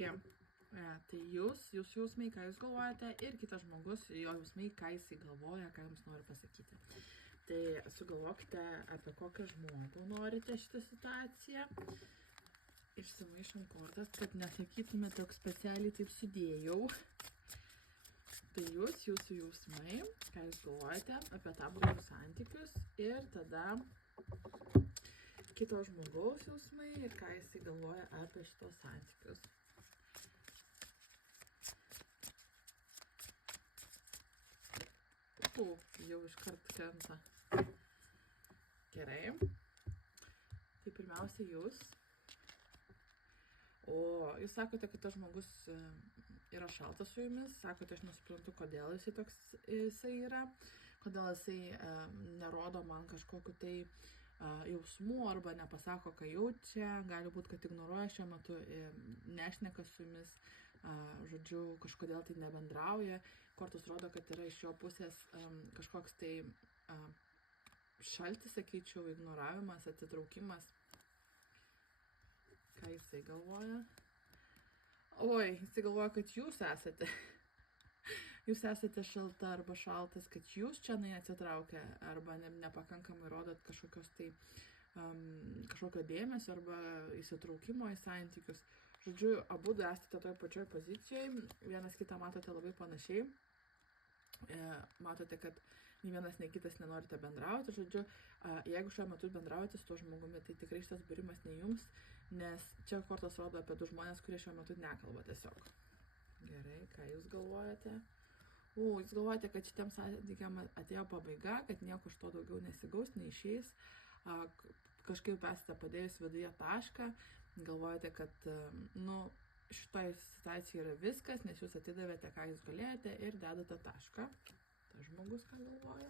Taigi, tai jūsų jausmai, ką jūs galvojate, ir kitas žmogus, jo jausmai, ką jisai galvoja, ką jums nori pasakyti. Tai sugalvokite, apie kokią žmogų norite šitą situaciją. Išsimaišom kortas, kad nesakytumėte, toks specialiai taip sudėjau. Tai jūsų jausmai, ką jūs galvojate apie tavo santykius, ir tada kito žmogaus jausmai ir ką jisai galvoja apie šitos santykius. Jau iškart krenta. Gerai. Tai pirmiausia jūs. O jūs sakote, kad tas žmogus yra šaltas su jumis, sakote, aš nesuprantu, kodėl jisai yra, kodėl jisai nerodo man kažkokiu tai jausmų arba nepasako, ką jaučia, gali būti, kad ignoruoja šiuo metu, nešneka su jumis, žodžiu, kažkodėl tai nebendrauja. Kortos rodo, kad yra iš jo pusės kažkoks tai šaltis, sakyčiau, ignoravimas, atsitraukimas. Ką jisai galvoja? Oi, jisai galvoja, kad jūs esate. Jūs esate šalta arba šaltas, kad jūs čia neatsitraukia arba nepakankamai rodot kažkokios tai kažkokio dėmesio arba įsitraukimo į santykius. Žodžiu, abu esate toj pačioj pozicijoje, vienas kitą matote labai panašiai. Matote, kad nei vienas, nei kitas nenorite bendrauti. Žodžiu, jeigu šiuo metu bendraujate su tuo žmogumi, tai tikrai šitas būrimas ne jums, nes čia kortos rodo apie du žmonės, kurie šiuo metu nekalba tiesiog. Gerai, ką jūs galvojate? Jūs galvojate, kad šitiem santykiam atėjo pabaiga, kad nieko iš to daugiau nesigaus, neišeis. Kažkaip esate padėjus viduje tašką, galvojate, kad, šitoje situacijoje yra viskas, nes jūs atidavėte, ką jūs galėjote ir dedate tašką. Tas žmogus ką galvoja?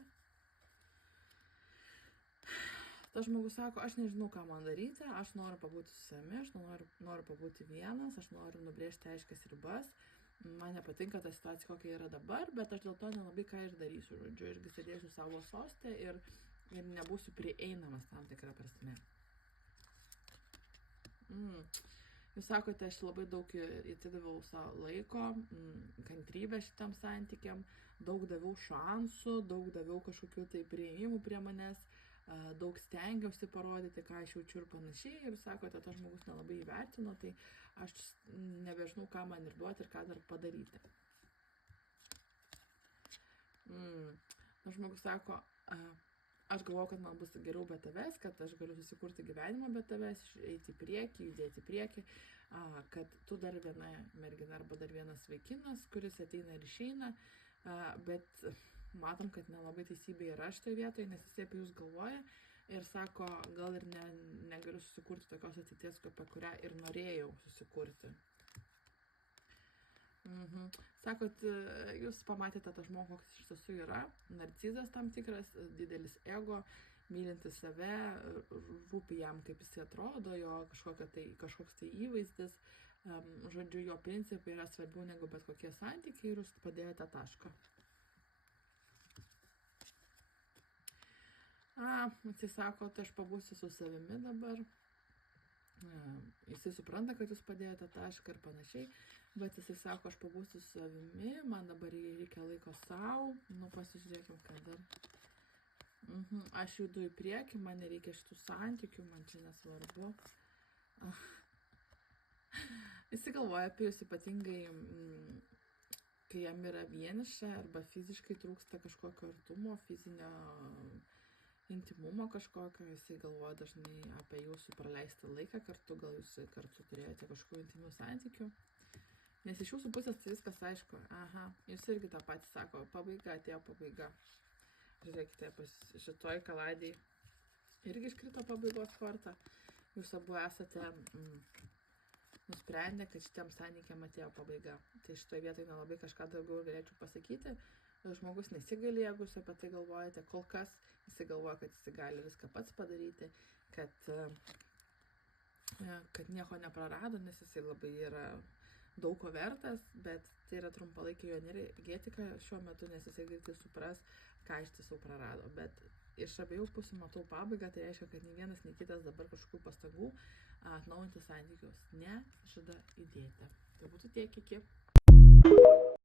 Tas žmogus sako, aš nežinau, ką man daryti, aš noriu pabūti su savimi, aš noriu pabūti vienas, aš noriu nubrėžti aiškias ribas. Man nepatinka ta situacija, kokia yra dabar, bet aš dėl to nelabai ką ir darysiu, žodžiu, irgi sėdėsiu savo soste ir nebūsiu prieinamas tam tikrą prasme. Jūs sakote, aš labai daug atidaviau savo laiko, kantrybę šitam santykiam, daug daviau šansų, daug daviau kažkokių tai priėjimų prie manęs, daug stengiausi parodyti, ką aš jaučiu ir panašiai. Ir sakote, tas žmogus nelabai įvertino, tai aš nebežinau, ką man ir duoti ir ką dar padaryti. Tas žmogus sako, aš galvoju, kad man bus geriau be tavęs, kad aš galiu susikurti gyvenimą be tavęs, eiti į priekį, judėti į priekį, kad tu dar viena mergina arba dar vienas vaikinas, kuris ateina ir išeina, bet matom, kad nelabai teisybė yra šitoje vietoje, nes jis apie jūs galvoja ir sako, gal ir negaliu susikurti tokios ateities, apie kurią ir norėjau susikurti. Sakot, jūs pamatėte tą žmogų, koks iš tiesų yra, narcizas tam tikras, didelis ego, mylintis save, rūpi jam, kaip jis atrodo, jo kažkoks tai įvaizdis, žodžiu, jo principai yra svarbiau negu bet kokie santykiai ir jūs padėjote tašką. Jisai sako, tai aš pabūsiu su savimi dabar. Jisai supranta, kad jūs padėjote tašką ir panašiai, bet jisai sako, aš pabūsiu su savimi, man dabar reikia laiko savo, pasižiūrėkim, ką dar. Aš judu į priekį, man nereikia šitų santykių, man čia nesvarbu. Jisai galvoja apie jūs ypatingai, kai jam yra vieniša arba fiziškai trūksta kažkokio artumo, fizinio intimumo kažkokio, jisai galvoja dažnai apie jūsų praleistą laiką kartu, gal jūs kartu turėjote kažkokių intimių santykių. Nes iš jūsų pusės tai viskas aišku. Jūs irgi tą patį sako, pabaiga, atėjo pabaiga. Žiūrėkite, šitoj kaladėj irgi iškrito pabaigos korta. Jūs abu esate nusprendę, kad šitiem santykiam atėjo pabaiga. Tai šitoj vietoj nelabai kažką daugiau galėčiau pasakyti. Žmogus nesigaili, jeigu jūs apie tai galvojate, kol kas jisai galvoja, kad jisai gali viską pats padaryti, kad nieko neprarado, nes jisai labai yra daug ko vertas, bet tai yra trumpalaikė jo energetika šiuo metu, nes jisai greitai supras, ką iš tiesų prarado. Bet iš abiejų pusių matau pabaigą, tai reiškia, kad nei vienas, nei kitas dabar kažkokių pastangų atnaujinti santykius nežada įdėti. Tai būtų tiek, iki.